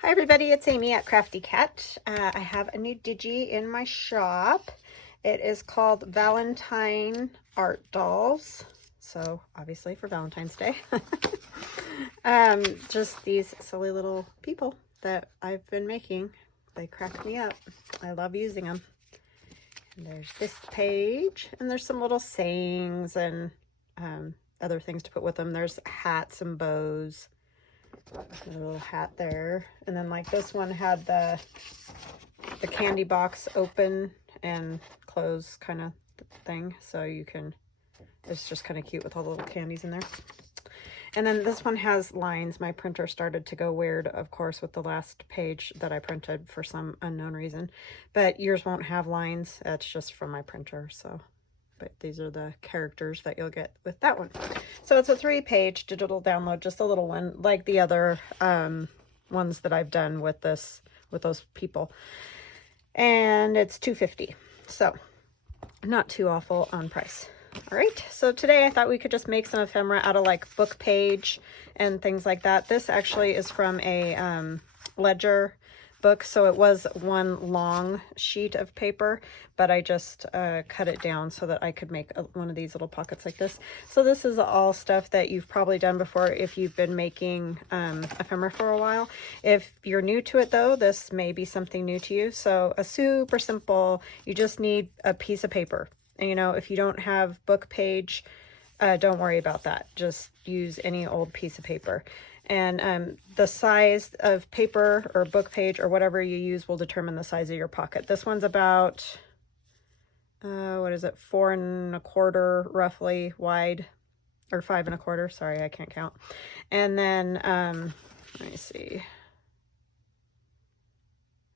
Hi everybody, it's Amy at Crafty Cat. I have a new digi in my shop. It is called Valentine Art Dolls. So obviously for Valentine's Day. Just these silly little people that I've been making. They crack me up. I love using them. And there's this page, and there's some little sayings and other things to put with them. There's hats and bows. A little hat there, and then like this one had the candy box open and close kind of thing, so you can, it's just kind of cute with all the little candies in there. And then this one has lines. My printer started to go weird, of course, with the last page that I printed for some unknown reason, but yours won't have lines. It's just from my printer. So but these are the characters that you'll get with that one. So it's a 3-page digital download, just a little one, like the other ones that I've done with this, with those people. And it's $2.50, so not too awful on price. All right, so today I thought we could just make some ephemera out of like book page and things like that. This actually is from a ledger book, so it was one long sheet of paper, but I just cut it down so that I could make one of these little pockets like this. So this is all stuff that you've probably done before if you've been making ephemera for a while. If you're new to it though, this may be something new to you. So a super simple, you just need a piece of paper. And, you know, if you don't have book page, don't worry about that. Just use any old piece of paper. And the size of paper or book page or whatever you use will determine the size of your pocket. This one's about, what is it, 4 1/4 roughly wide, or 5 1/4. Sorry, I can't count. And then, let me see.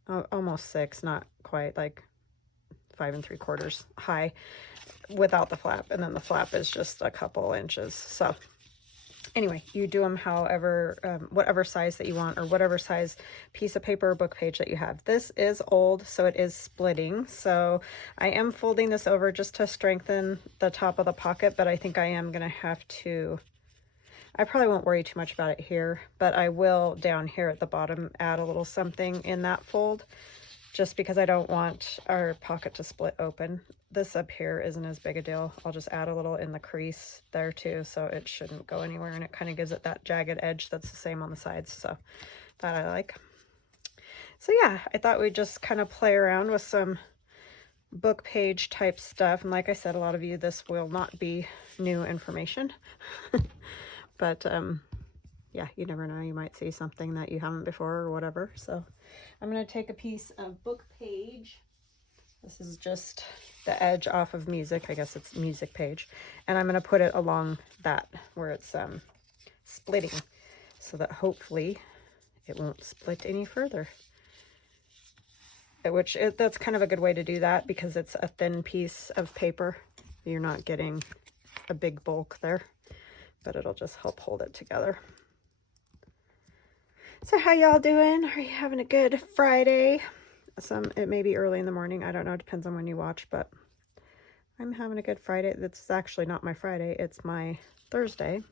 Oh, almost 6, not quite, like 5 3/4 high without the flap. And then the flap is just a couple inches. So anyway, you do them however, whatever size that you want, or whatever size piece of paper or book page that you have. This is old, so it is splitting. So I am folding this over just to strengthen the top of the pocket, but I think I am going to have to, I probably won't worry too much about it here, but I will down here at the bottom add a little something in that fold, just because I don't want our pocket to split open. This up here isn't as big a deal. I'll just add a little in the crease there too, so it shouldn't go anywhere, and it kind of gives it that jagged edge that's the same on the sides, so that I like. So yeah, I thought we'd just kind of play around with some book page type stuff, and like I said, a lot of you, this will not be new information. But yeah, you never know, you might see something that you haven't before or whatever. So I'm going to take a piece of book page. This is just the edge off of music. I guess it's music page. And I'm going to put it along that where it's splitting, so that hopefully it won't split any further. That's kind of a good way to do that, because it's a thin piece of paper. You're not getting a big bulk there, but it'll just help hold it together. So how y'all doing? Are you having a good Friday? It may be early in the morning. I don't know. It depends on when you watch, but I'm having a good Friday. That's actually not my Friday. It's my Thursday.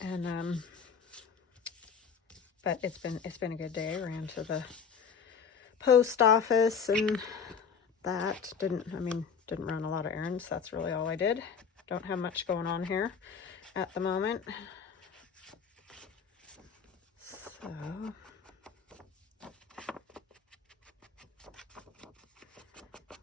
And, but it's been a good day. I ran to the post office and that. Didn't run a lot of errands. That's really all I did. Don't have much going on here at the moment. So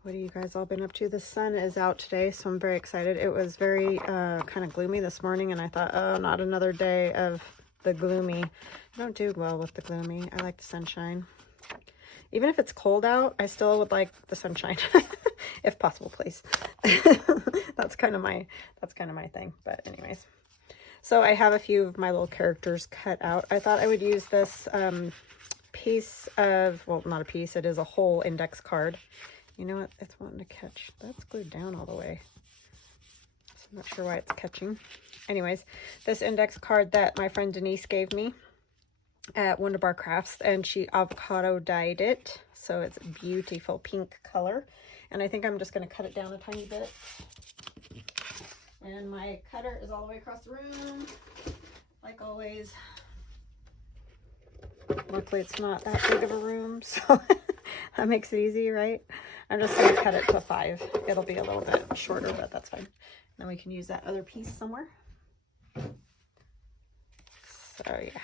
what have you guys all been up to? The sun is out today, so I'm very excited. It was very kind of gloomy this morning, and I thought, oh, not another day of the gloomy. I don't do well with the gloomy. I like the sunshine. Even if it's cold out, I still would like the sunshine. If possible, please. That's kind of my thing. But anyways. So I have a few of my little characters cut out. I thought I would use this piece of, well, not a piece, it is a whole index card. You know what? It's wanting to catch. That's glued down all the way. So I'm not sure why it's catching. Anyways, this index card that my friend Denise gave me at WondubarCrafts, and she avocado dyed it. So it's a beautiful pink color. And I think I'm just going to cut it down a tiny bit. And my cutter is all the way across the room, like always. Luckily it's not that big of a room, so that makes it easy, right? I'm just going to cut it to 5. It'll be a little bit shorter, but that's fine. Then we can use that other piece somewhere. So yeah,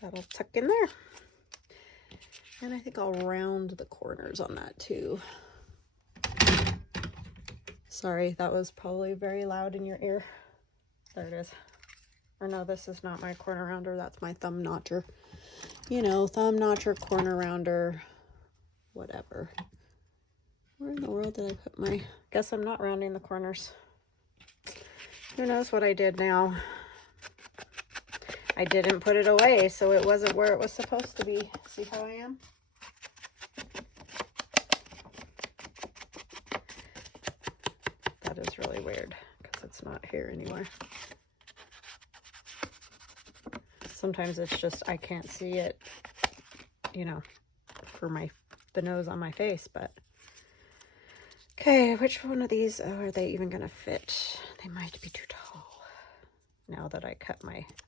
that'll tuck in there. And I think I'll round the corners on that too. Sorry, that was probably very loud in your ear. There it is. Or no, this is not my corner rounder. That's my thumb notcher. You know, thumb notcher, corner rounder, whatever. Where in the world did I put my... Guess I'm not rounding the corners. Who knows what I did now? I didn't put it away, so it wasn't where it was supposed to be. See how I am? That is really weird because it's not here anymore. Sometimes it's just I can't see it, you know, for the nose on my face, but okay, which one of these are they even gonna fit? They might be too tall. Now that I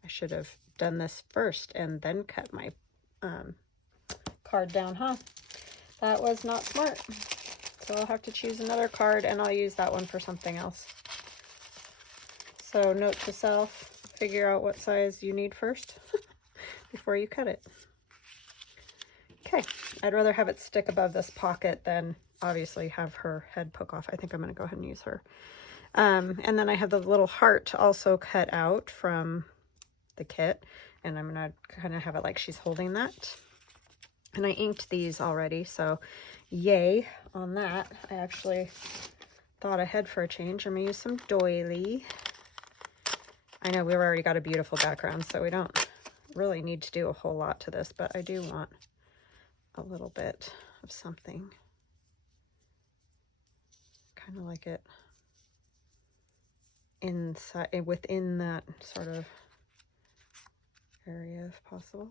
should have done this first and then cut my card down, huh? That was not smart. So I'll have to choose another card and I'll use that one for something else. So note to self, figure out what size you need first before you cut it. Okay, I'd rather have it stick above this pocket than obviously have her head poke off. I think I'm going to go ahead and use her. And then I have the little heart also cut out from the kit, and I'm going to kind of have it like she's holding that. And I inked these already, so yay on that. I actually thought ahead for a change. I'm going to use some doily. I know we've already got a beautiful background, so we don't really need to do a whole lot to this, but I do want a little bit of something. Kind of like it inside, within that sort of area if possible.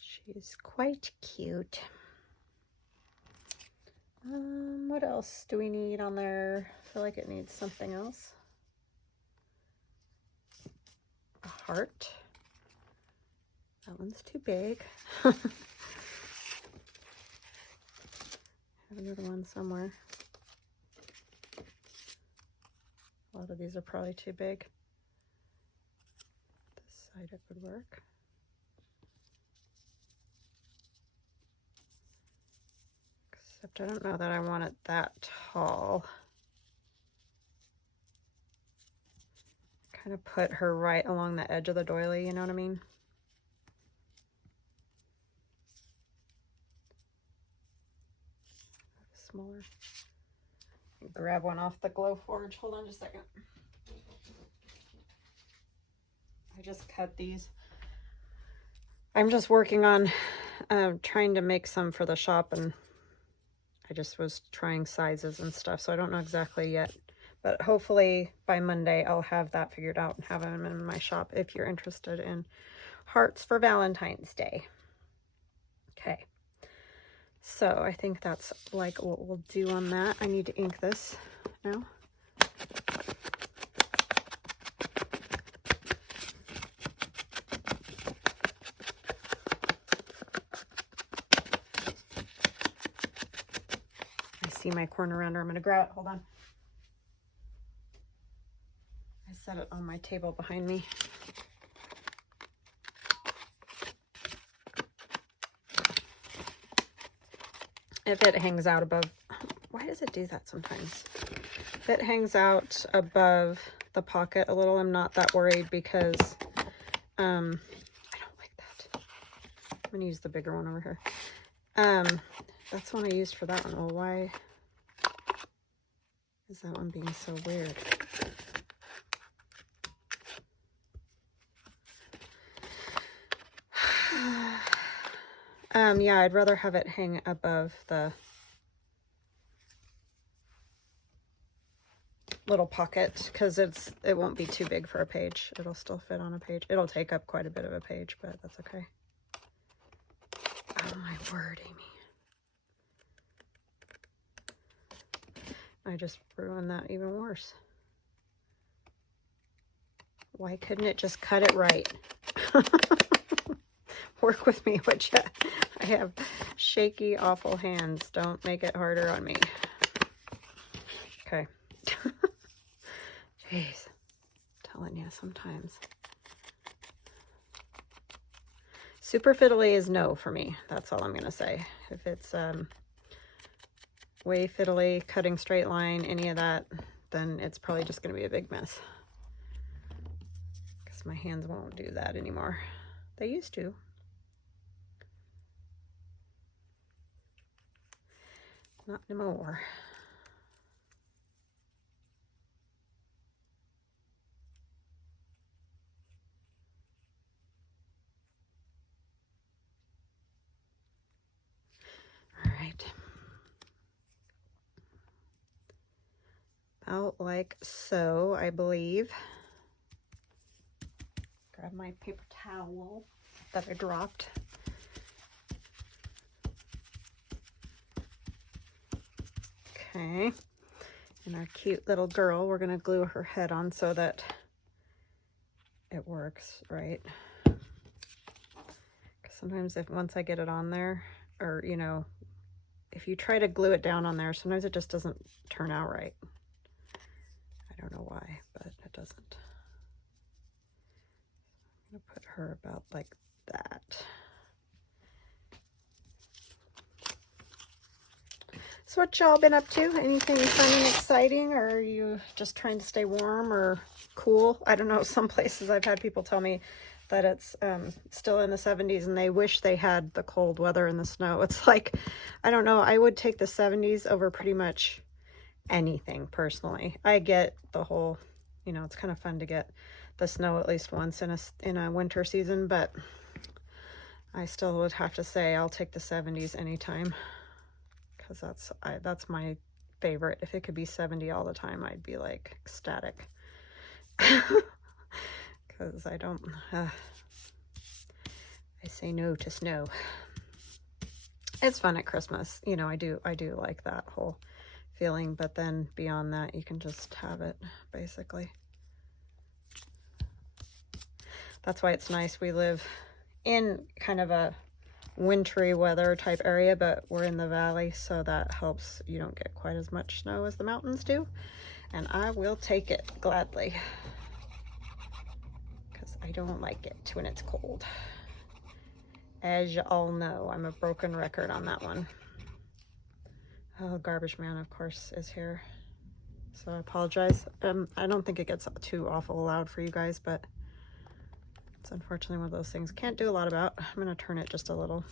She's quite cute. What else do we need on there? I feel like it needs something else. A heart. That one's too big. Have another one somewhere. A lot of these are probably too big. This side it would work. Except I don't know that I want it that tall. Kind of put her right along the edge of the doily, you know what I mean? Smaller. Grab one off the Glowforge. Hold on just a second. I just cut these. I'm just working on trying to make some for the shop, and I just was trying sizes and stuff, so I don't know exactly yet. But hopefully by Monday I'll have that figured out and have them in my shop if you're interested in hearts for Valentine's Day. Okay. So I think that's like what we'll do on that. I need to ink this now. I see my corner rounder. I'm going to grab it. Hold on. I set it on my table behind me. If it hangs out above, why does it do that sometimes? If it hangs out above the pocket a little, I'm not that worried because I don't like that. I'm going to use the bigger one over here. That's the one I used for that one. Well, why is that one being so weird? Yeah, I'd rather have it hang above the little pocket because it won't be too big for a page. It'll still fit on a page. It'll take up quite a bit of a page, but that's okay. Oh my word, Amy. I just ruined that even worse. Why couldn't it just cut it right? Work with me, would ya? I have shaky, awful hands. Don't make it harder on me. Okay. Jeez. I'm telling you, sometimes. Super fiddly is no for me. That's all I'm going to say. If it's way fiddly, cutting straight line, any of that, then it's probably just going to be a big mess. Because my hands won't do that anymore. They used to. Not anymore. All right. About like so, I believe. Grab my paper towel that I dropped. Okay. And our cute little girl, we're going to glue her head on so that it works right. Because sometimes once I get it on there, or, you know, if you try to glue it down on there, sometimes it just doesn't turn out right. I don't know why, but it doesn't. I'm going to put her about like that. So what y'all been up to? Anything fun and exciting, or are you just trying to stay warm or cool? I don't know. Some places I've had people tell me that it's still in the 70s and they wish they had the cold weather and the snow. It's like, I don't know. I would take the 70s over pretty much anything personally. I get the whole, you know, it's kind of fun to get the snow at least once in a winter season, but I still would have to say I'll take the 70s anytime. Because that's my favorite. If it could be 70 all the time, I'd be like ecstatic. Because I don't, I say no to snow. It's fun at Christmas. You know, I do like that whole feeling, but then beyond that, you can just have it, basically. That's why it's nice. We live in kind of a wintry weather type area, but we're in the valley, so that helps. You don't get quite as much snow as the mountains do, and I will take it gladly because I don't like it when it's cold. As you all know, I'm a broken record on that one. Oh, garbage man, of course, is here, so I apologize. I don't think it gets too awful loud for you guys, but it's unfortunately one of those things can't do a lot about. I'm going to turn it just a little.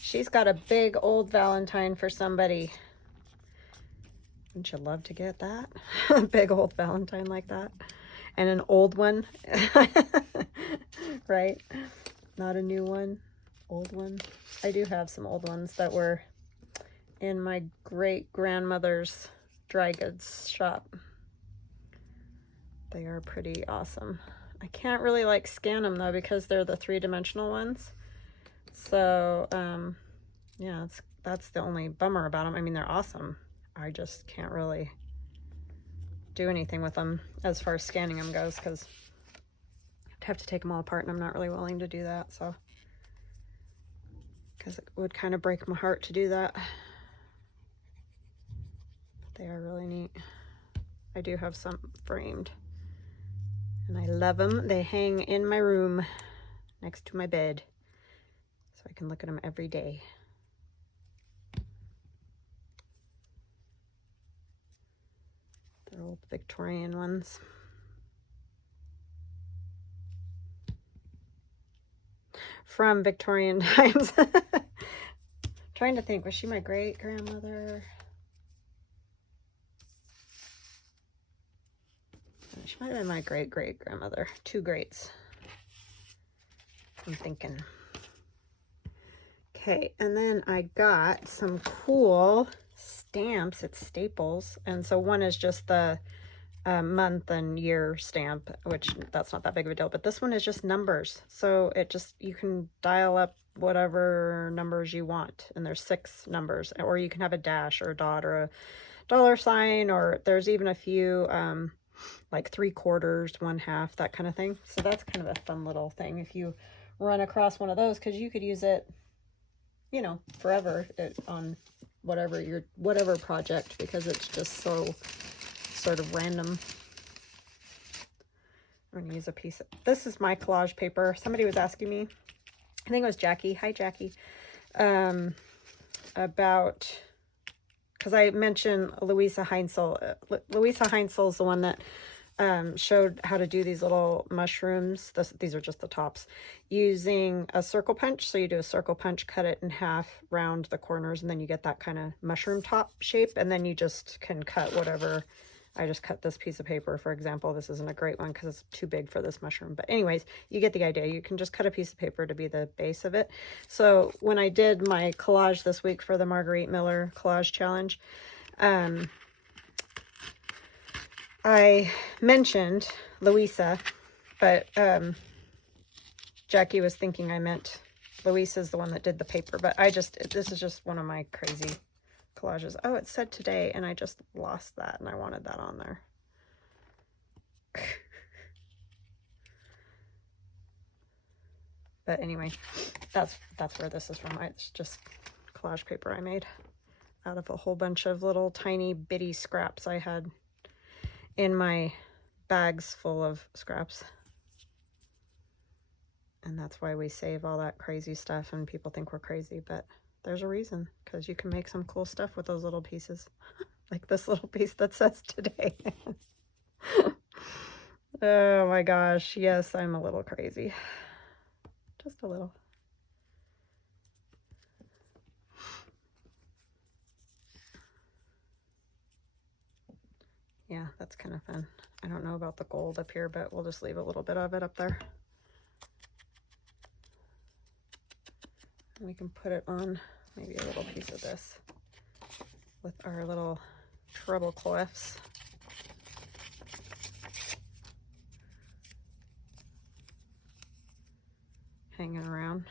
She's got a big old Valentine for somebody. Wouldn't you love to get that? A big old Valentine like that. And an old one. Right? Not a new one. Old one. I do have some old ones that were in my great-grandmother's dry goods shop. They are pretty awesome. I can't really like scan them though because they're the 3-dimensional ones. So, yeah, that's the only bummer about them. I mean, they're awesome. I just can't really do anything with them as far as scanning them goes because I'd have to take them all apart, and I'm not really willing to do that. So, because it would kind of break my heart to do that. But they are really neat. I do have some framed, and I love them. They hang in my room next to my bed, so I can look at them every day. They're old Victorian ones. From Victorian times. Trying to think, was she my great-grandmother? She might have been my great-great-grandmother. 2 greats. I'm thinking. Okay, and then I got some cool stamps at Staples. And so one is just the month and year stamp, which that's not that big of a deal. But this one is just numbers. So it just, you can dial up whatever numbers you want. And there's 6 numbers. Or you can have a dash or a dot or a $, or there's even a few like 3/4, 1/2, that kind of thing. So that's kind of a fun little thing if you run across one of those, because you could use it, you know, forever on whatever project, because it's just so sort of random. I'm going to use a piece of, this is my collage paper. Somebody was asking me, I think it was Jackie. Hi, Jackie. About, because I mentioned Louisa Heinzel. Louisa Heinzel is the one that showed how to do these little mushrooms. These are just the tops, using a circle punch. So you do a circle punch, cut it in half, round the corners, and then you get that kind of mushroom top shape. And then you just can cut whatever. I just cut this piece of paper, for example. This isn't a great one because it's too big for this mushroom. But anyways, you get the idea. You can just cut a piece of paper to be the base of it. So when I did my collage this week for the Marguerite Miller Collage Challenge, I mentioned Louisa, but Jackie was thinking I meant Louisa's the one that did the paper. But this is just one of my crazy collages. Oh, it said today, and I just lost that, and I wanted that on there. But anyway, that's where this is from. It's just collage paper I made out of a whole bunch of little tiny bitty scraps I had in my bags full of scraps. And that's why we save all that crazy stuff, and people think we're crazy, but there's a reason, because you can make some cool stuff with those little pieces. Like this little piece that says today. Oh my gosh, yes, I'm a little crazy. Just a little. Yeah, that's kind of fun. I don't know about the gold up here, but we'll just leave a little bit of it up there. We can put it on maybe a little piece of this with our little treble clefs. Hanging around.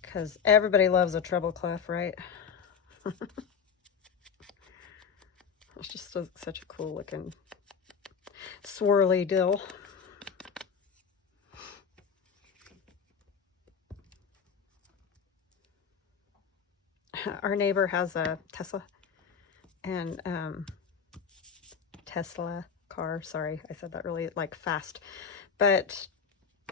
Because everybody loves a treble clef, right? It's just such a cool looking swirly dill. Our neighbor has a Tesla car. Sorry, I said that really like fast, but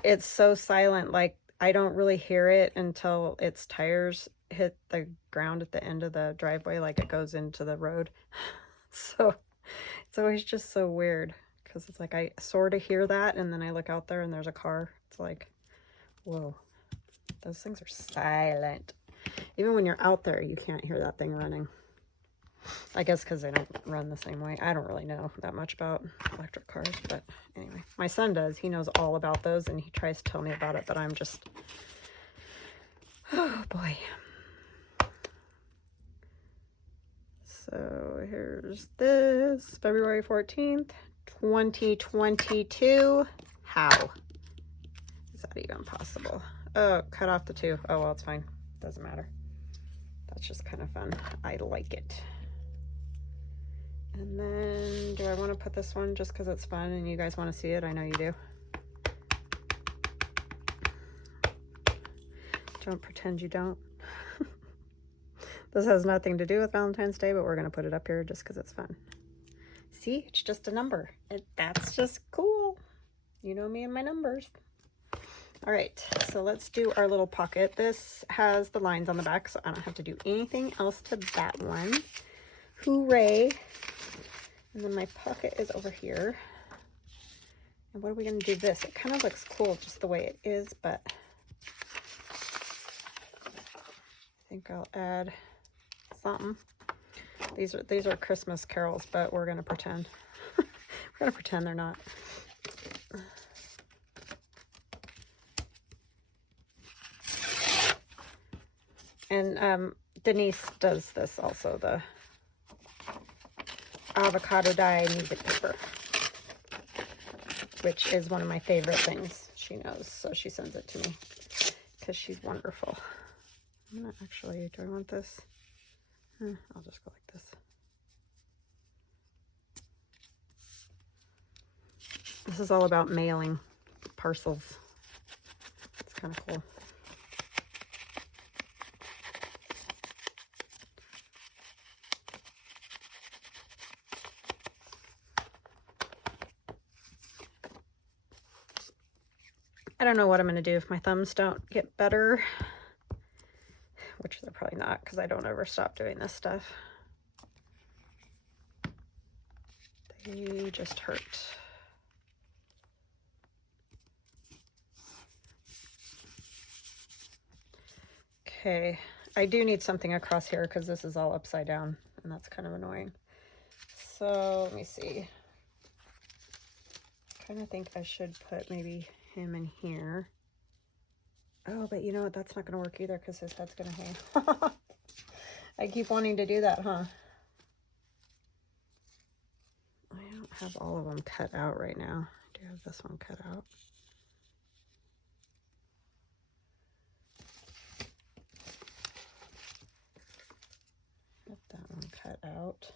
it's so silent. Like I don't really hear it until its tires hit the ground at the end of the driveway, like it goes into the road. So it's always just so weird, because it's like I sort of hear that, and then I look out there and there's a car. It's like, whoa, those things are silent. Even when you're out there, you can't hear that thing running. I guess because they don't run the same way. I don't really know that much about electric cars, but anyway, my son does. He knows all about those, and he tries to tell me about it, but I'm just, oh boy. So here's this, February 14th, 2022. How is that even possible? Oh, cut off the 2. Oh, well, it's fine. Doesn't matter. That's just kind of fun. I like it. And then, do I want to put this one just because it's fun and you guys want to see it? I know you do. Don't pretend you don't. This has nothing to do with Valentine's Day, but we're going to put it up here just because it's fun. See, it's just a number. That's just cool. You know me and my numbers. All right, so let's do our little pocket. This has the lines on the back, so I don't have to do anything else to that one. Hooray. And then my pocket is over here. And what are we going to do this? It kind of looks cool just the way it is, but I think I'll add something. These are Christmas carols, but we're going to pretend. We're going to pretend they're not. And Denise does this also, the avocado dye music paper, which is one of my favorite things. She knows, so she sends it to me because she's wonderful. I'm gonna actually, do I want this? I'll just go like this. This is all about mailing parcels. It's kind of cool. I don't know what I'm going to do if my thumbs don't get better, which they're probably not because I don't ever stop doing this stuff. They just hurt. Okay, I do need something across here because this is all upside down and that's kind of annoying. So let me see. I kind of think I should put maybe him in here. Oh, but you know what? That's not going to work either because his head's going to hang. I keep wanting to do that, huh? I don't have all of them cut out right now. I do have this one cut out. Get that one cut out.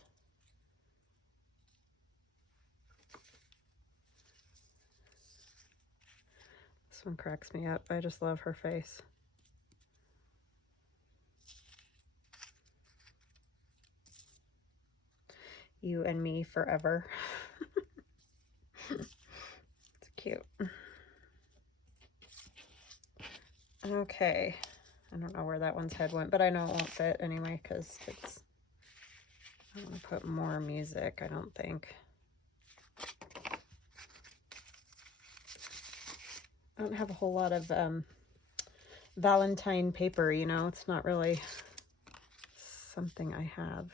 This one cracks me up. I just love her face. You and me forever. It's cute. Okay. I don't know where that one's head went, but I know it won't fit anyway because it's... I want to put more music, I don't think. I don't have a whole lot of Valentine paper, you know. It's not really something I have.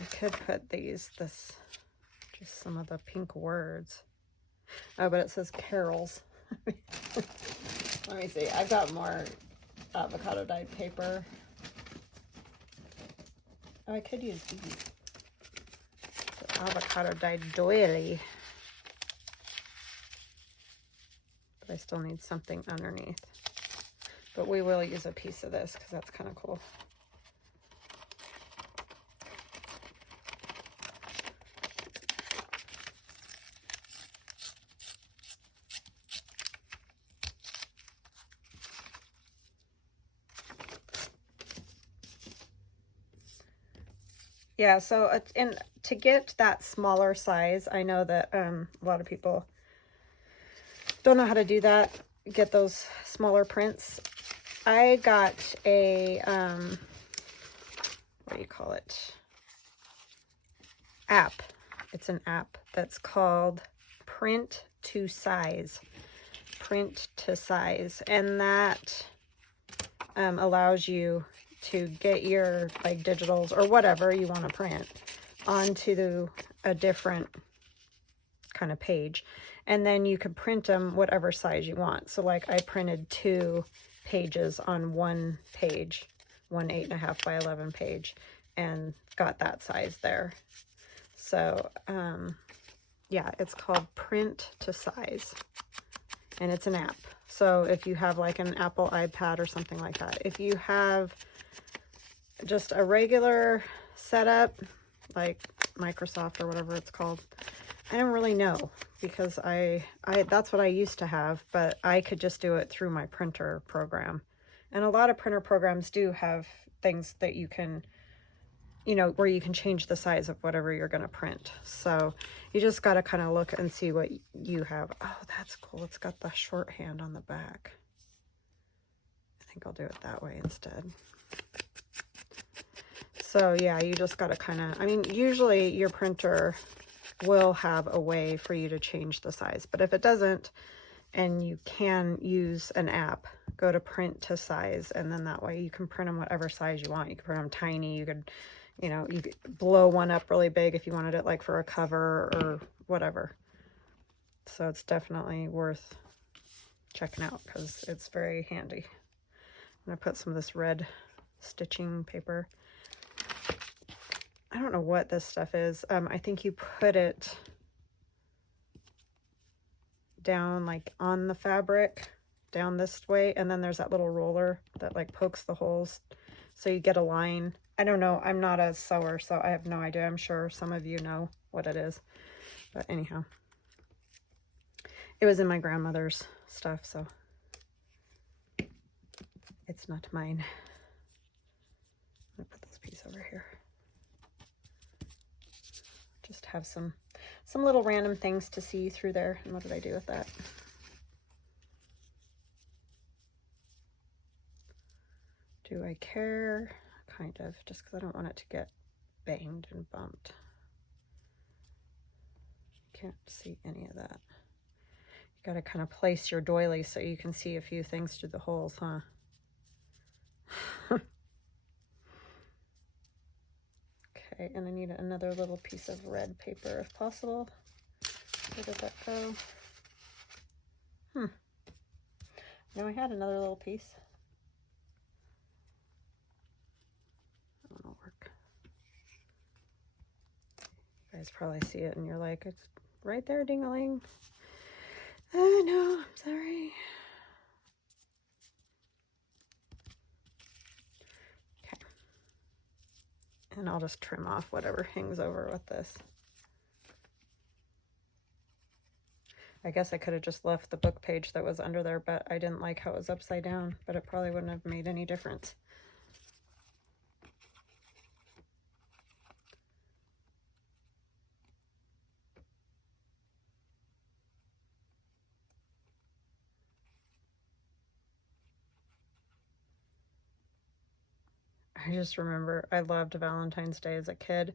I could put this, just some of the pink words. Oh, but it says carols. Let me see. I've got more avocado dyed paper. Oh, I could use these. So avocado dyed doily. But I still need something underneath. But we will use a piece of this because that's kind of cool. Yeah, so to get that smaller size, I know that a lot of people don't know how to do that, get those smaller prints. I got a, what do you call it? App. It's an app that's called Print to Size. Print to Size. And that allows you to get your like digitals or whatever you want to print onto a different kind of page, and then you can print them whatever size you want. So like I printed 2 pages on one page, one 8.5 by 11 page, and got that size there. So yeah, it's called Print to Size, and it's an app. So if you have like an Apple iPad or something like that, if you have just a regular setup like Microsoft or whatever it's called, I don't really know because I that's what I used to have, but I could just do it through my printer program. And a lot of printer programs do have things that you can, you know, where you can change the size of whatever you're going to print. So you just got to kind of look and see what you have. Oh, that's cool. It's got the shorthand on the back. I think I'll do it that way instead. So yeah, you just got to kind of, I mean, usually your printer will have a way for you to change the size, but if it doesn't, and you can use an app, go to Print to Size, and then that way you can print them whatever size you want. You can print them tiny, you could, you know, you could blow one up really big if you wanted it like for a cover or whatever. So it's definitely worth checking out because it's very handy. I'm going to put some of this red stitching paper. I don't know what this stuff is. I think you put it down like on the fabric, down this way, and then there's that little roller that like pokes the holes so you get a line I don't know. I'm not a sewer, so I have no idea. I'm sure some of you know what it is. But anyhow, it was in my grandmother's stuff, so it's not mine. I'm gonna put this piece over here. Just have some little random things to see through there. And what did I do with that? Do I care? Kind of, just because I don't want it to get banged and bumped. Can't see any of that. You got to kind of place your doily so you can see a few things through the holes, huh? Okay, and I need another little piece of red paper if possible. Where did that go? No, I had another little piece. That'll work. You guys probably see it and you're like, it's right there, ding-a-ling. Oh no, I'm sorry. Okay. And I'll just trim off whatever hangs over with this. I guess I could have just left the book page that was under there, but I didn't like how it was upside down, but it probably wouldn't have made any difference. I just remember I loved Valentine's Day as a kid.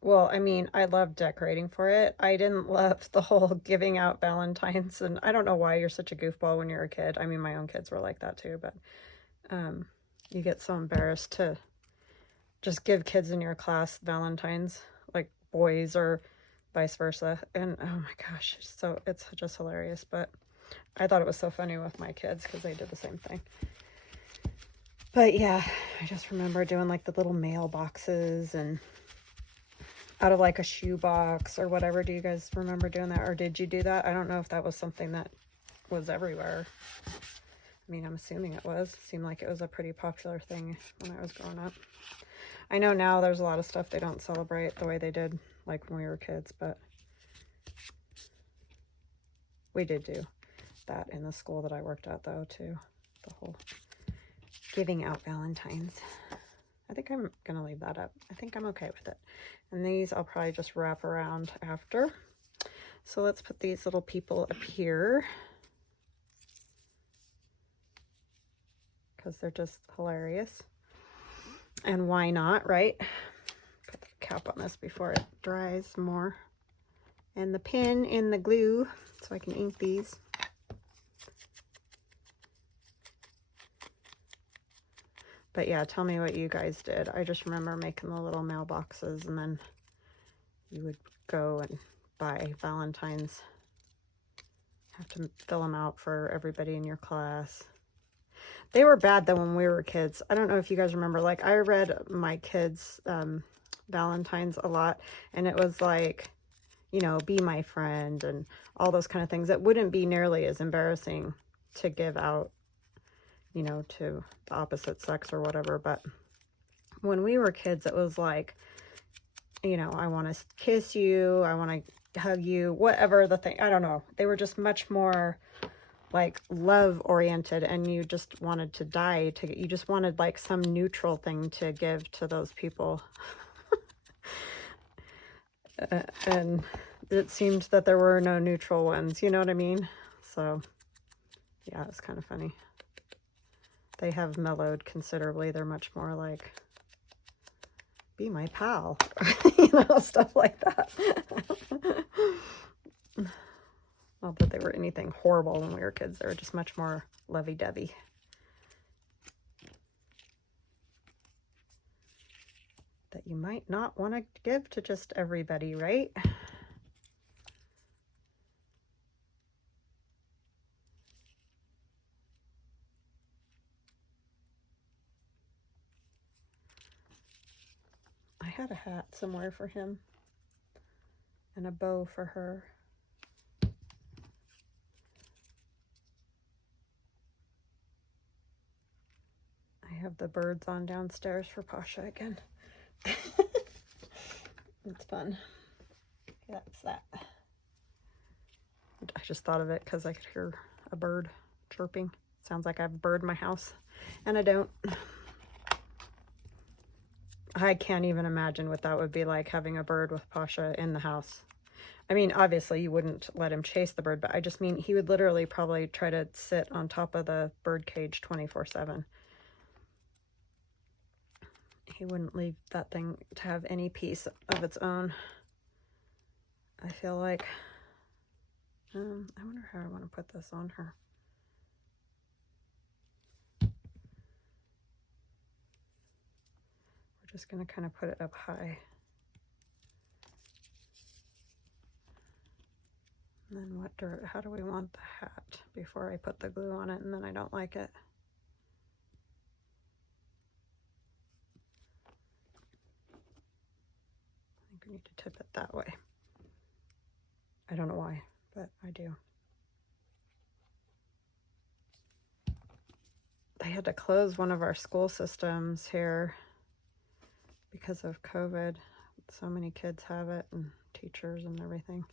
Well, I mean, I loved decorating for it. I didn't love the whole giving out Valentines, and I don't know why you're such a goofball when you're a kid. I mean, my own kids were like that too, but you get so embarrassed to just give kids in your class Valentines, like boys or vice versa. And oh my gosh, so it's just hilarious. But I thought it was so funny with my kids because they did the same thing. But yeah, I just remember doing like the little mailboxes and out of like a shoe box or whatever. Do you guys remember doing that? Or did you do that? I don't know if that was something that was everywhere. I mean, I'm assuming it was. It seemed like it was a pretty popular thing when I was growing up. I know now there's a lot of stuff they don't celebrate the way they did like when we were kids, but we did do that in the school that I worked at though too. The whole giving out Valentines. I think I'm gonna leave that up. I think I'm okay with it. And these I'll probably just wrap around after. So let's put these little people up here because they're just hilarious. And why not, right? Put the cap on this before it dries more. And the pin and the glue so I can ink these. But yeah, tell me what you guys did. I just remember making the little mailboxes and then you would go and buy Valentines. Have to fill them out for everybody in your class. They were bad though when we were kids. I don't know if you guys remember, like I read my kids' Valentines a lot and it was like, you know, be my friend and all those kind of things. It wouldn't be nearly as embarrassing to give out, you know, to the opposite sex or whatever. But when we were kids, it was like, you know, I want to kiss you, I want to hug you, whatever the thing, I don't know. They were just much more like love oriented and you just wanted to die to, you just wanted like some neutral thing to give to those people. And it seemed that there were no neutral ones, you know what I mean? So yeah, it's kind of funny. They have mellowed considerably. They're much more like, be my pal, you know, stuff like that. Not that they were anything horrible when we were kids. They were just much more lovey-dovey. That you might not want to give to just everybody, right? I had a hat somewhere for him and a bow for her. I have the birds on downstairs for Pasha again. It's fun. That's that. I just thought of it because I could hear a bird chirping. Sounds like I have a bird in my house, and I don't. I can't even imagine what that would be like, having a bird with Pasha in the house. I mean, obviously you wouldn't let him chase the bird, but I just mean he would literally probably try to sit on top of the bird cage 24/7. He wouldn't leave that thing to have any peace of its own. I feel like, I wonder how I want to put this on her. We're just going to kind of put it up high. And then how do we want the hat before I put the glue on it and then I don't like it? I think we need to tip it that way. I don't know why, but I do. They had to close one of our school systems here because of COVID. So many kids have it, and teachers and everything.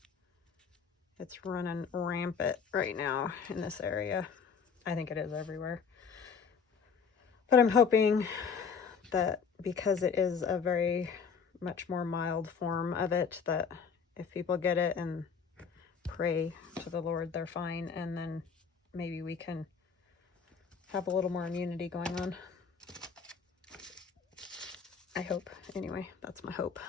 It's running rampant right now in this area. I think it is everywhere. But I'm hoping that because it is a very much more mild form of it, that if people get it and pray to the Lord, they're fine, and then maybe we can have a little more immunity going on. I hope. Anyway, that's my hope.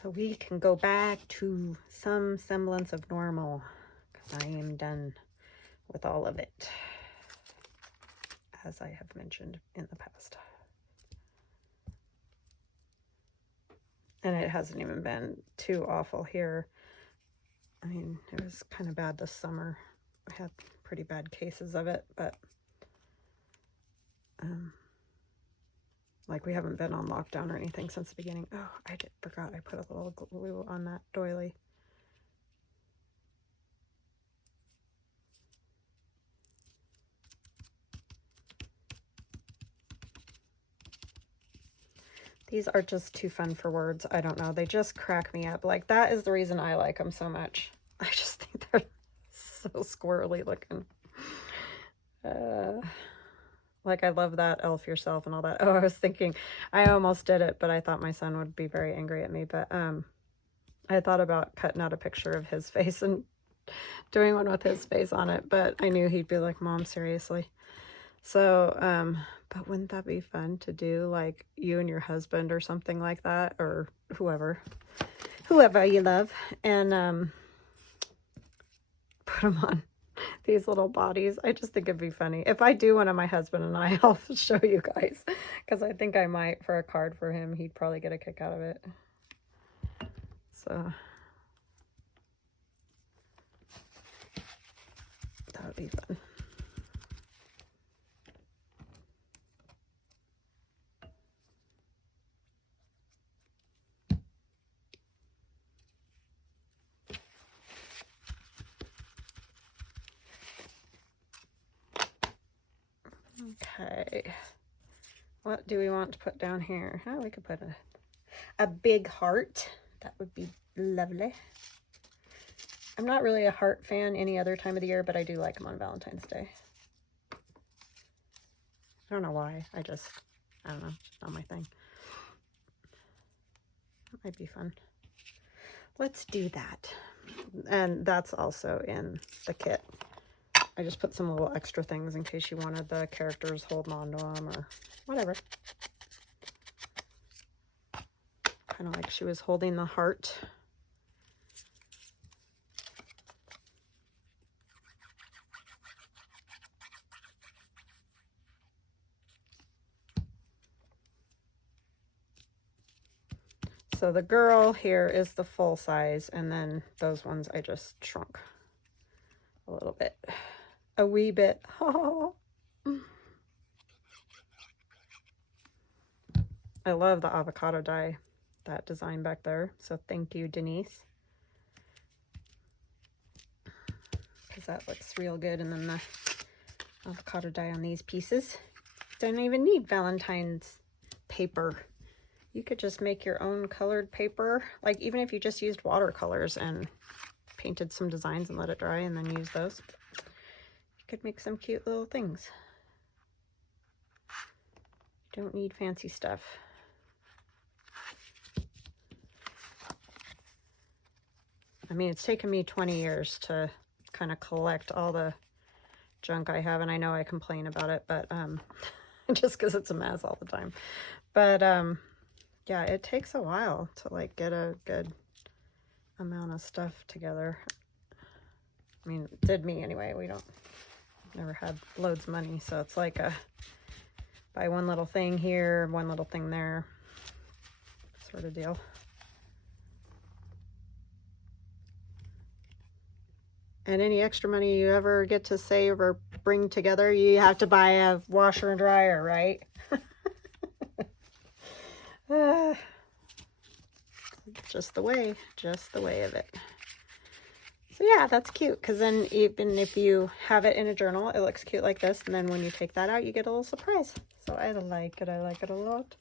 So we can go back to some semblance of normal, because I am done with all of it, as I have mentioned in the past. And it hasn't even been too awful here. I mean, it was kind of bad this summer. I had pretty bad cases of it, but like we haven't been on lockdown or anything since the beginning. Oh, I forgot I put a little glue on that doily. These are just too fun for words. I don't know. They just crack me up. Like, that is the reason I like them so much. I just think they're so squirrely looking. Like, I love that elf yourself and all that. Oh, I was thinking, I almost did it, but I thought my son would be very angry at me. But I thought about cutting out a picture of his face and doing one with his face on it. But I knew he'd be like, Mom, seriously. So, but wouldn't that be fun to do, like you and your husband or something like that, or whoever you love, and put them on these little bodies? I just think it'd be funny. If I do one of my husband and I, I'll show you guys, because I think I might for a card for him. He'd probably get a kick out of it. So that would be fun. Okay, what do we want to put down here? Oh, we could put a big heart. That would be lovely. I'm not really a heart fan any other time of the year, but I do like them on Valentine's Day. I don't know why. I don't know. It's not my thing. That might be fun. Let's do that. And that's also in the kit. I just put some little extra things in case you wanted the characters holding on to them or whatever. Kind of like she was holding the heart. So the girl here is the full size, and then those ones I just shrunk a little bit. A wee bit. Oh. I love the avocado die, that design back there. So thank you, Denise. Because that looks real good. And then the avocado die on these pieces. Don't even need Valentine's paper. You could just make your own colored paper. Like even if you just used watercolors and painted some designs and let it dry and then use those. You could make some cute little things. You don't need fancy stuff. I mean, it's taken me 20 years to kind of collect all the junk I have, and I know I complain about it, but just because it's a mess all the time. But yeah, it takes a while to like get a good amount of stuff together. I mean, it did me anyway. Never had loads of money, so it's like a buy one little thing here, one little thing there sort of deal. And any extra money you ever get to save or bring together, you have to buy a washer and dryer, right? Just the way of it. So yeah, that's cute, because then even if you have it in a journal, it looks cute like this, and then when you take that out, you get a little surprise. So I like it a lot.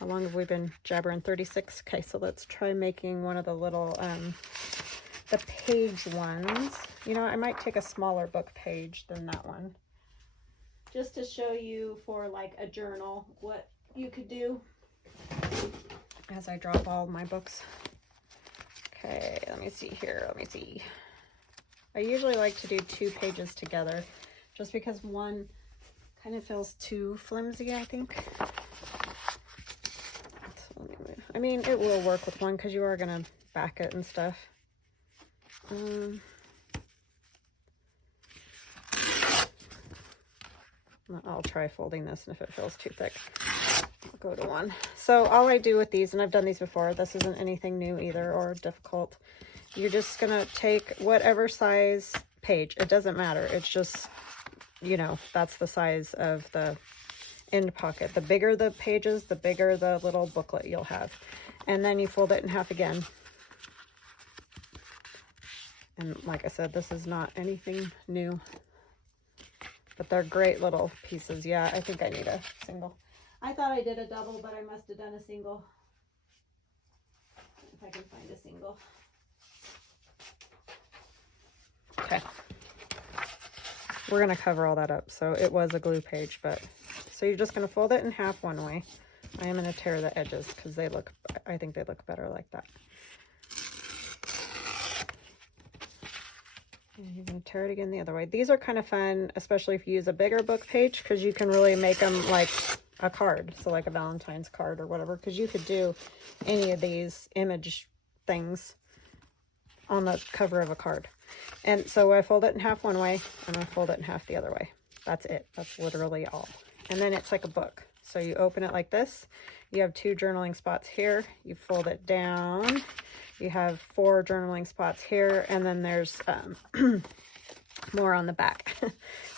How long have we been jabbering? 36. Okay, so let's try making one of the little the page ones. You know, I might take a smaller book page than that one, just to show you for like a journal what you could do as I drop all my books. Okay, let me see here. Let me see. I usually like to do 2 pages together just because one kind of feels too flimsy, I think. So let me move. I mean, it will work with one because you are going to back it and stuff. I'll try folding this, and if it feels too thick, I'll go to one. So all I do with these, and I've done these before, this isn't anything new either or difficult. You're just gonna take whatever size page, it doesn't matter, it's just, you know, that's the size of the end pocket. The bigger the pages, the bigger the little booklet you'll have. And then you fold it in half again. And like I said, this is not anything new, but they're great little pieces. Yeah, I think I need a single. I thought I did a double, but I must have done a single. If I can find a single. Okay. We're going to cover all that up. So it was a glue page, but so you're just going to fold it in half one way. I am going to tear the edges because they look, I think they look better like that. And you're going to tear it again the other way. These are kind of fun, especially if you use a bigger book page, because you can really make them like a card. So like a Valentine's card or whatever, because you could do any of these image things on the cover of a card. And so I fold it in half one way, and I fold it in half the other way. That's it. That's literally all. And then it's like a book. So you open it like this. You have 2 journaling spots here. You fold it down. You have 4 journaling spots here, and then there's more on the back.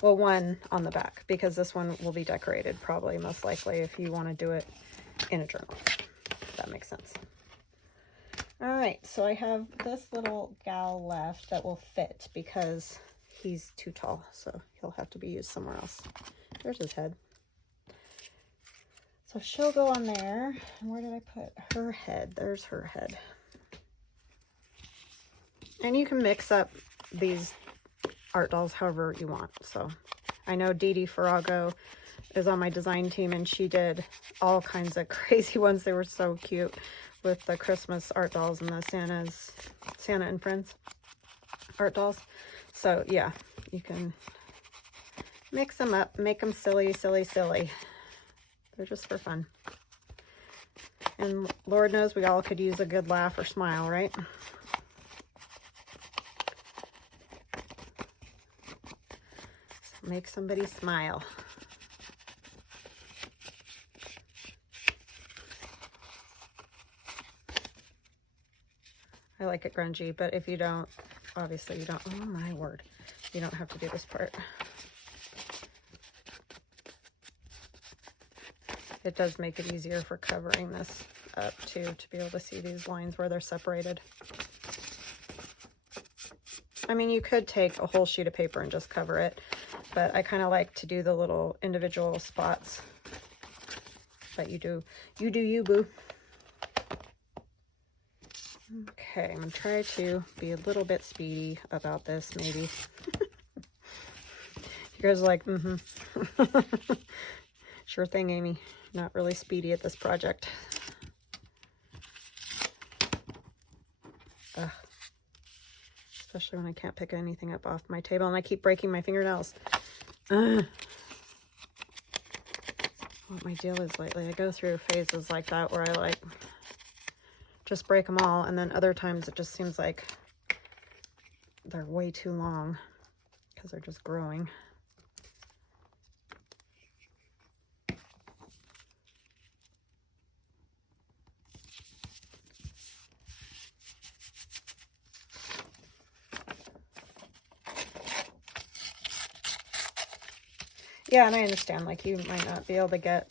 Well, 1 on the back, because this one will be decorated probably, most likely, if you want to do it in a journal. If that makes sense. All right, so I have this little gal left that will fit because he's too tall, so he'll have to be used somewhere else. There's his head. So she'll go on there. And where did I put her head? There's her head. And you can mix up these art dolls however you want. So I know Dee Dee Farrago is on my design team, and she did all kinds of crazy ones. They were so cute with the Christmas art dolls and the Santa and Friends art dolls. So yeah, you can mix them up, make them silly, silly, silly. They're just for fun. And Lord knows we all could use a good laugh or smile, right? So make somebody smile. I like it grungy, but if you don't, obviously you don't, oh my word, you don't have to do this part. it does make it easier for covering this up too, to be able to see these lines where they're separated. I mean, you could take a whole sheet of paper and just cover it, but I kind of like to do the little individual spots. But you do you, boo. Okay, I'm gonna try to be a little bit speedy about this, maybe. You guys are like, Sure thing, Amy. Not really speedy at this project. Ugh. Especially when I can't pick anything up off my table and I keep breaking my fingernails. What my deal is lately, I go through phases like that where I like just break them all, and then other times it just seems like they're way too long because they're just growing. Yeah, and I understand, like, you might not be able to get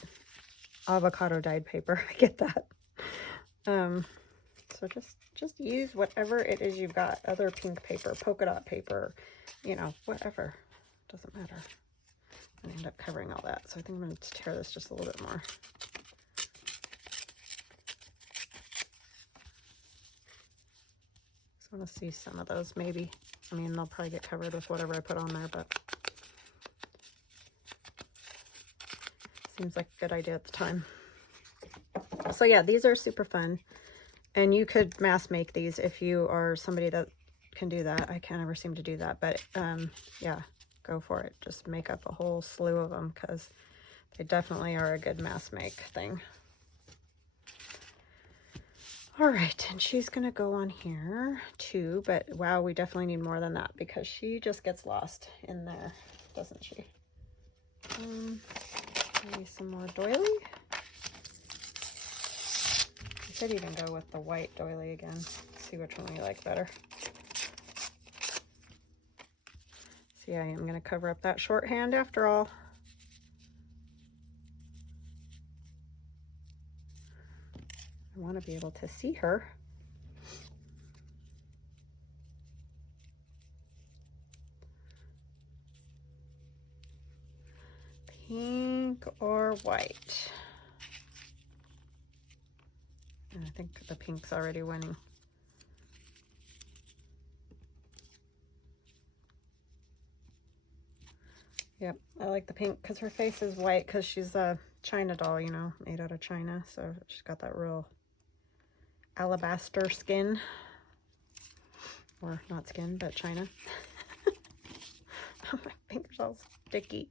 avocado dyed paper. I get that. So just use whatever it is you've got. Other pink paper, polka dot paper, you know, whatever. Doesn't matter. I'm gonna end up covering all that. So I think I'm gonna tear this just a little bit more. Just want to see some of those, maybe. I mean, they'll probably get covered with whatever I put on there, but seems like a good idea at the time. So yeah, these are super fun. And you could mass make these if you are somebody that can do that. I can't ever seem to do that, but yeah, go for it. Just make up a whole slew of them because they definitely are a good mass make thing. All right, and she's gonna go on here too, but wow, we definitely need more than that because she just gets lost in there, doesn't she? Maybe some more doily. I could even go with the white doily again. See which one we like better. See, I am going to cover up that shorthand after all. I want to be able to see her. Pink or white? And I think the pink's already winning. Yep, I like the pink because her face is white because she's a China doll, you know, made out of China. So she's got that real alabaster skin. Or not skin, but China. My finger's all sticky.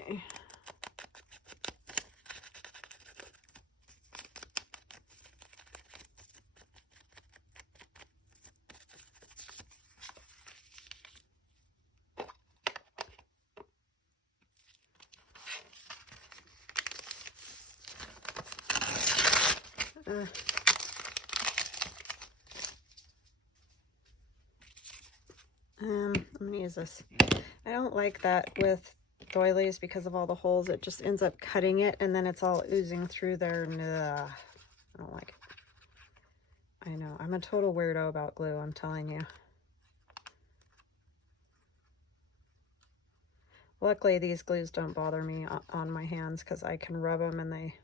Okay. I'm gonna use this. I don't like that with doilies because of all the holes. It just ends up cutting it and then it's all oozing through there. Nah, I don't like it. I know, I'm a total weirdo about glue, I'm telling you. Luckily, these glues don't bother me on my hands because I can rub them and they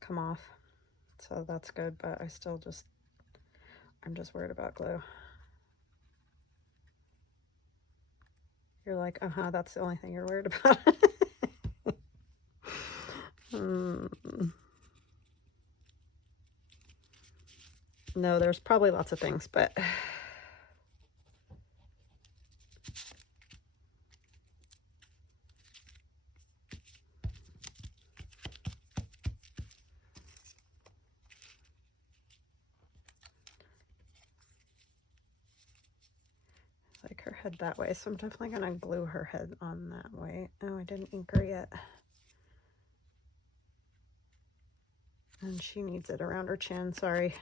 come off. So that's good, but I still just, I'm just worried about glue. You're like, that's the only thing you're worried about. No, there's probably lots of things, but like her head that way, so I'm definitely gonna glue her head on that way. Oh, I didn't ink her yet. And she needs it around her chin, sorry.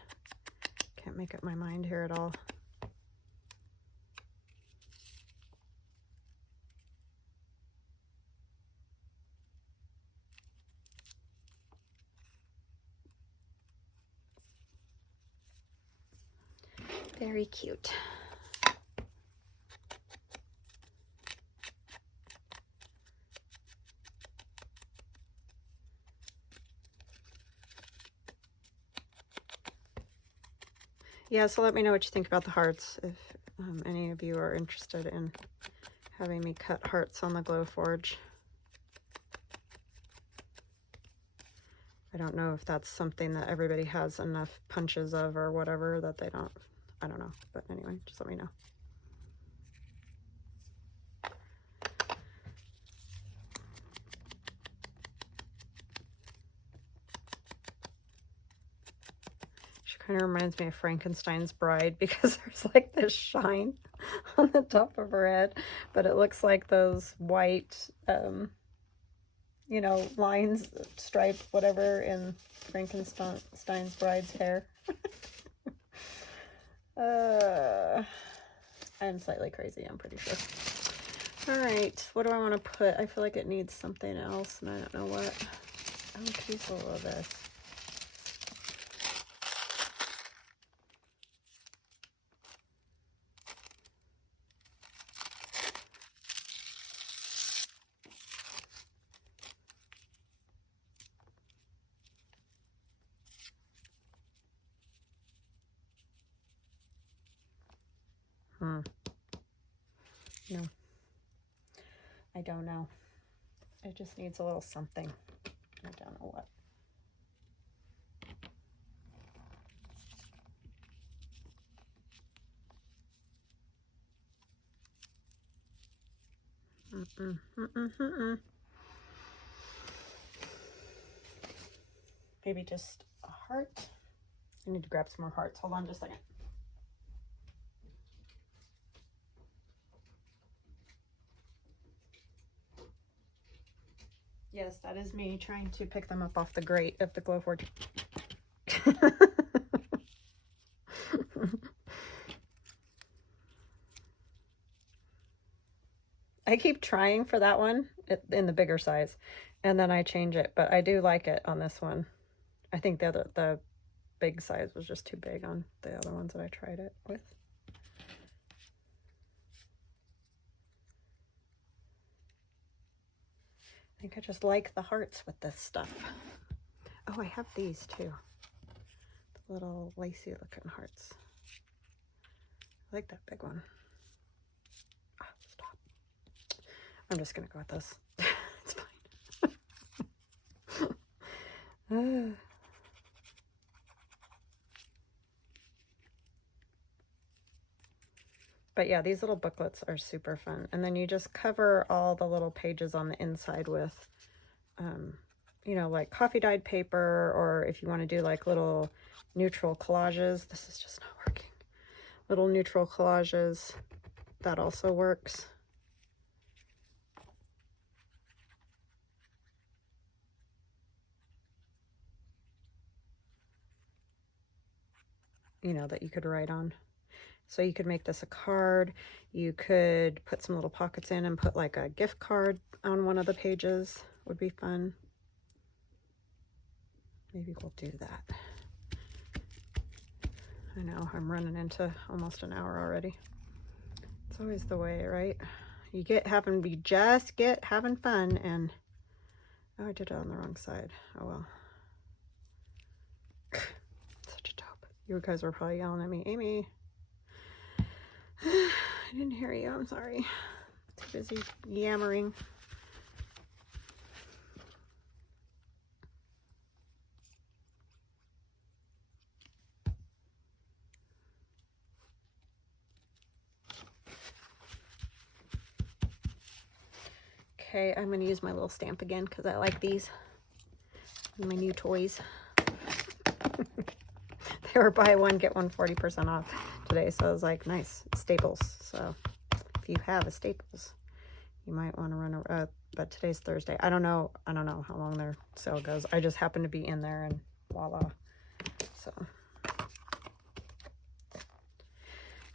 Can't make up my mind here at all. Very cute. Yeah, so let me know what you think about the hearts, if any of you are interested in having me cut hearts on the Glowforge. I don't know if that's something that everybody has enough punches of or whatever that they don't. I don't know, but anyway, just let me know. She kind of reminds me of Frankenstein's bride because there's like this shine on the top of her head, but it looks like those white, you know, lines, stripes, whatever, in Frankenstein's bride's hair. I'm slightly crazy, I'm pretty sure. All right, what do I want to put? I feel like it needs something else, and I don't know what. I want to use a little of this. No, I don't know. It just needs a little something. I don't know what. Maybe just a heart. I need to grab some more hearts. Hold on just a second. Yes, that is me trying to pick them up off the grate of the Glowforge. I keep trying for that one in the bigger size, and then I change it, but I do like it on this one. I think the big size was just too big on the other ones that I tried it with. I think I just like the hearts with this stuff. Oh, I have these too. The little lacy looking hearts. I like that big one. Oh, stop. I'm just gonna go with this. It's fine. But yeah, these little booklets are super fun. And then you just cover all the little pages on the inside with, you know, like coffee dyed paper, or if you want to do like little neutral collages. This is just not working. Little neutral collages. That also works. You know, that you could write on. So you could make this a card. You could put some little pockets in and put like a gift card on one of the pages. Would be fun. Maybe we'll do that. I know I'm running into almost an hour already. It's always the way, right? You get having fun, and oh, I did it on the wrong side. Oh well. Such a dope. You guys were probably yelling at me, Amy. I didn't hear you. I'm sorry. Too busy yammering. Okay, I'm going to use my little stamp again because I like these. My new toys. They were buy one, get one 40% off today. So I was like, nice. Staples. So if you have a Staples, you might want to run a, but today's Thursday. I don't know how long their sale goes. I just happened to be in there and voila. So.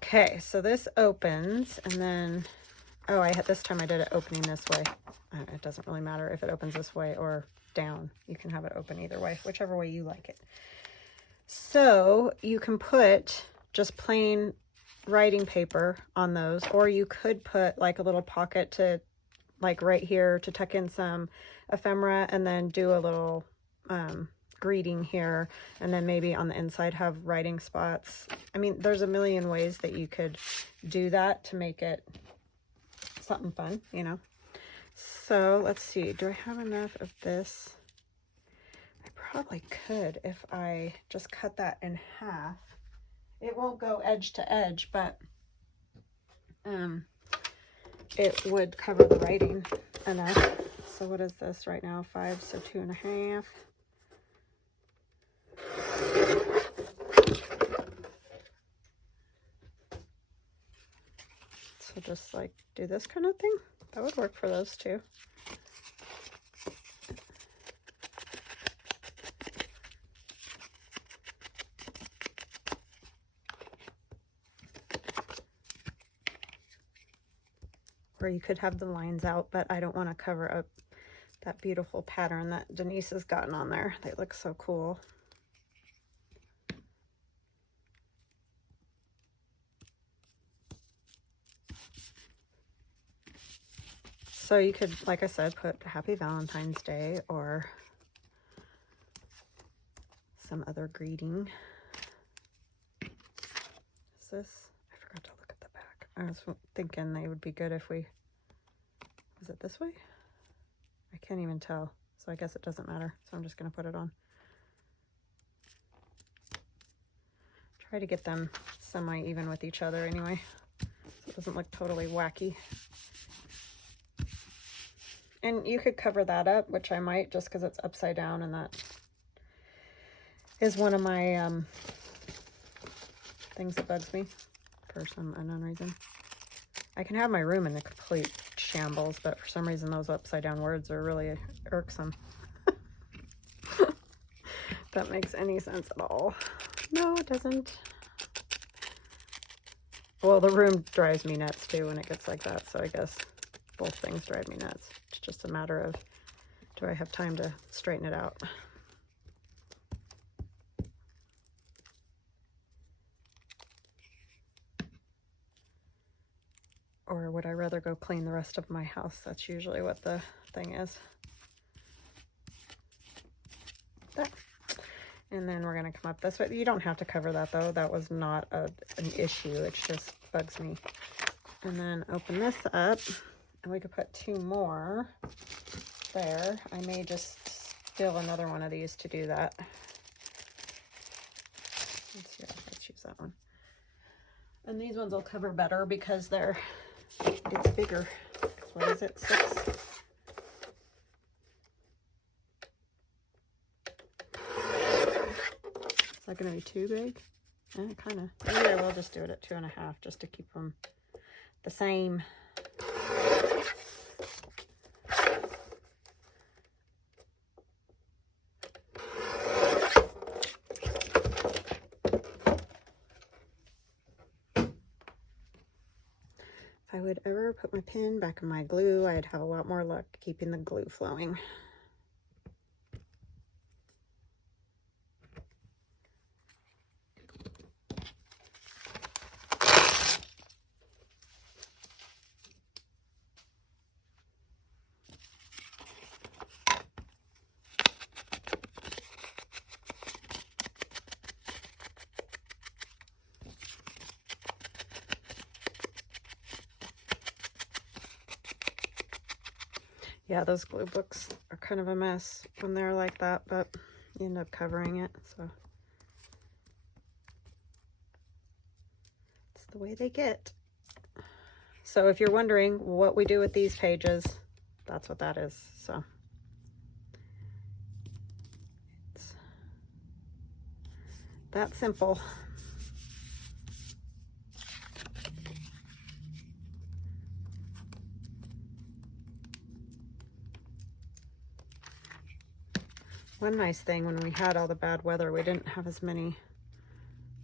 Okay, so this opens, and then, oh, this time I did it opening this way. It doesn't really matter if it opens this way or down. You can have it open either way, whichever way you like it. So you can put just plain writing paper on those, or you could put like a little pocket to like right here to tuck in some ephemera, and then do a little greeting here, and then maybe on the inside have writing spots. I mean, there's a million ways that you could do that to make it something fun, you know. So let's see, do I have enough of this? I probably could if I just cut that in half. It won't go edge to edge, but it would cover the writing enough. So what is this right now? 5, so 2.5. So just like do this kind of thing. That would work for those too. Or you could have the lines out, but I don't want to cover up that beautiful pattern that Denise has gotten on there. They look so cool. So you could, like I said, put Happy Valentine's Day or some other greeting. Is this? I forgot to look at the back. I was thinking they would be good if we, is it this way? I can't even tell, so I guess it doesn't matter. So I'm just going to put it on. Try to get them semi-even with each other anyway, so it doesn't look totally wacky. And you could cover that up, which I might, just because it's upside down, and that is one of my things that bugs me for some unknown reason. I can have my room in a complete shambles, but for some reason those upside down words are really irksome. That makes any sense at all. No, it doesn't. Well, the room drives me nuts too when it gets like that, so I guess both things drive me nuts. It's just a matter of, do I have time to straighten it out? Or would I rather go clean the rest of my house? That's usually what the thing is. There. And then we're going to come up this way. You don't have to cover that though. That was not an issue. It just bugs me. And then open this up. And we could put 2 more there. I may just steal another one of these to do that. Let's use that one. And these ones will cover better because it's bigger. What is it, 6? Is that going to be too big? Kind of. Maybe I will just do it at 2.5 just to keep them the same. If I would ever put my pin back in my glue, I'd have a lot more luck keeping the glue flowing. Yeah, those glue books are kind of a mess when they're like that, but you end up covering it, so it's the way they get. So if you're wondering what we do with these pages, that's what that is. So it's that simple. One nice thing, when we had all the bad weather, we didn't have as many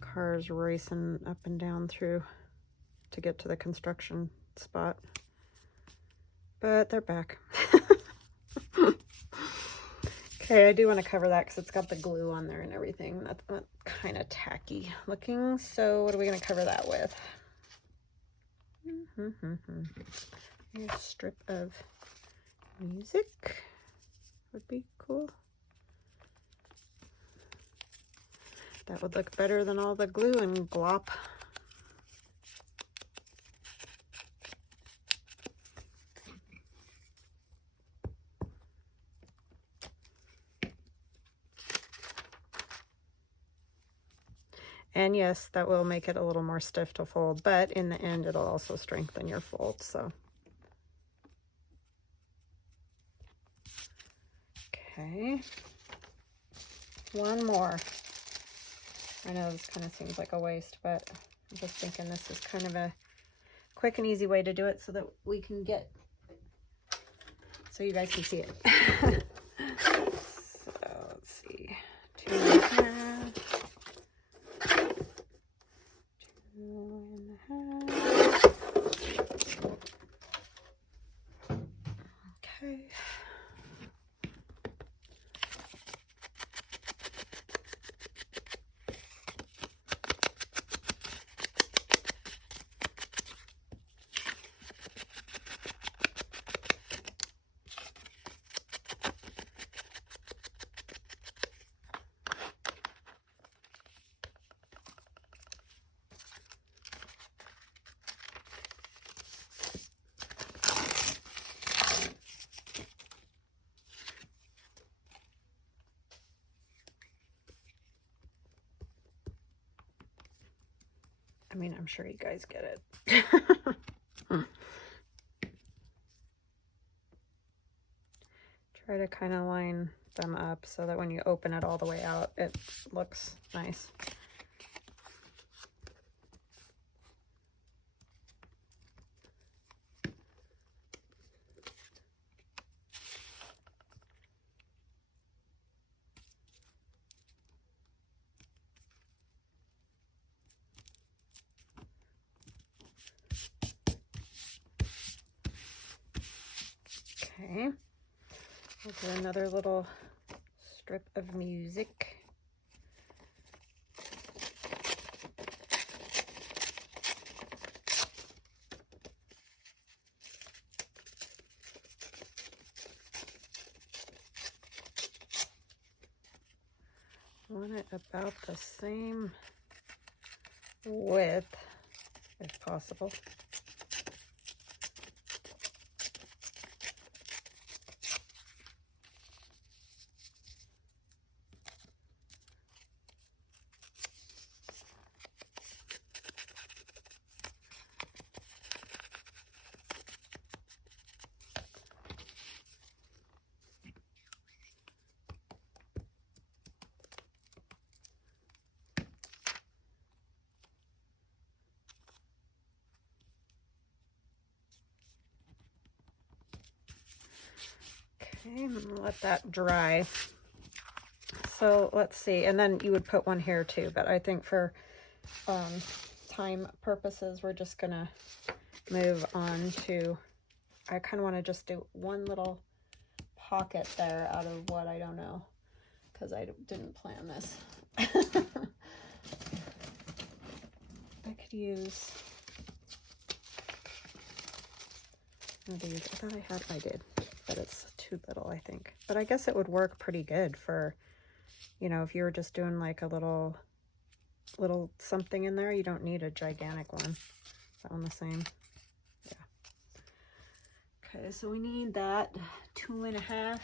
cars racing up and down through to get to the construction spot. But they're back. Okay, I do want to cover that because it's got the glue on there and everything. That's kind of tacky looking. So what are we going to cover that with? Here's a strip of music. Would be cool. That would look better than all the glue and glop. And yes, that will make it a little more stiff to fold, but in the end, it'll also strengthen your fold, so. Okay. One more. I know this kind of seems like a waste, but I'm just thinking this is kind of a quick and easy way to do it so that we can get, so you guys can see it. So let's see. 2.5. 2.5. Okay. I mean, I'm sure you guys get it. Try to kind of line them up so that when you open it all the way out, it looks nice. Okay, we'll do another little strip of music. I want it about the same width, if possible. Okay, let that dry. So let's see, and then you would put one here too, but I think for time purposes, we're just gonna move on to, I kind of want to just do one little pocket there out of what, I don't know, because I didn't plan this. I could use one of these. I thought I did, but it's too little, I think. But I guess it would work pretty good for, you know, if you were just doing like a little something in there. You don't need a gigantic one. Is that one the same? Yeah. Okay, so we need that 2.5.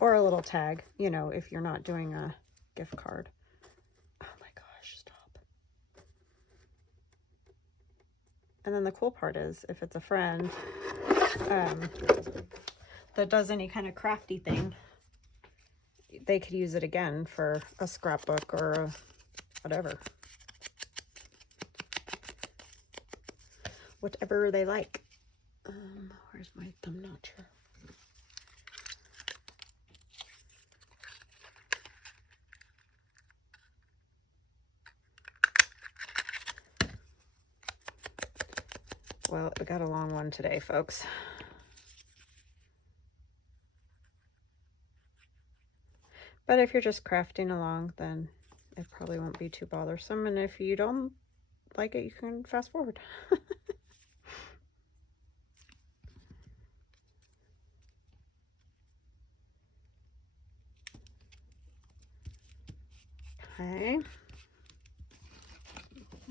Or a little tag, you know, if you're not doing a gift card. Oh my gosh, stop. And then the cool part is, if it's a friend that does any kind of crafty thing, they could use it again for a scrapbook or a whatever. Whatever they like. Where's my thumb notcher? Well, we got a long one today, folks. But if you're just crafting along, then it probably won't be too bothersome. And if you don't like it, you can fast forward. Okay.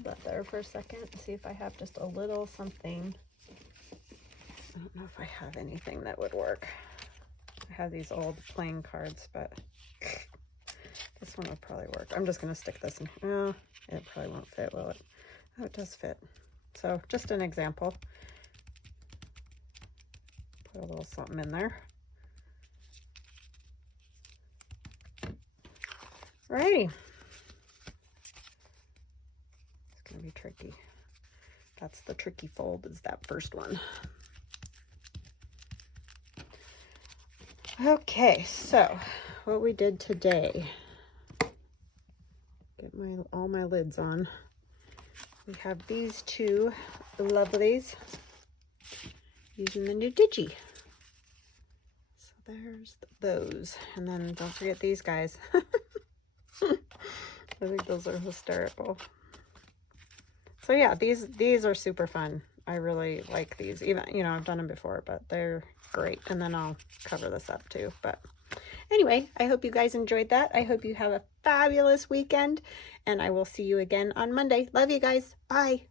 That there for a second. See if I have just a little something. I don't know if I have anything that would work. I have these old playing cards, but this one would probably work. I'm just going to stick this in. Oh, it probably won't fit, will it? Oh, it does fit. So just an example. Put a little something in there. Alrighty. It's going to be tricky. That's the tricky fold, is that first one. Okay, so what we did today. Get all my lids on. We have these two lovelies using the new Digi. So there's those. And then don't forget these guys. I think those are hysterical. So yeah, these are super fun. I really like these. Even, you know, I've done them before, but they're great. And then I'll cover this up too. But anyway, I hope you guys enjoyed that. I hope you have a fabulous weekend, and I will see you again on Monday. Love you guys. Bye.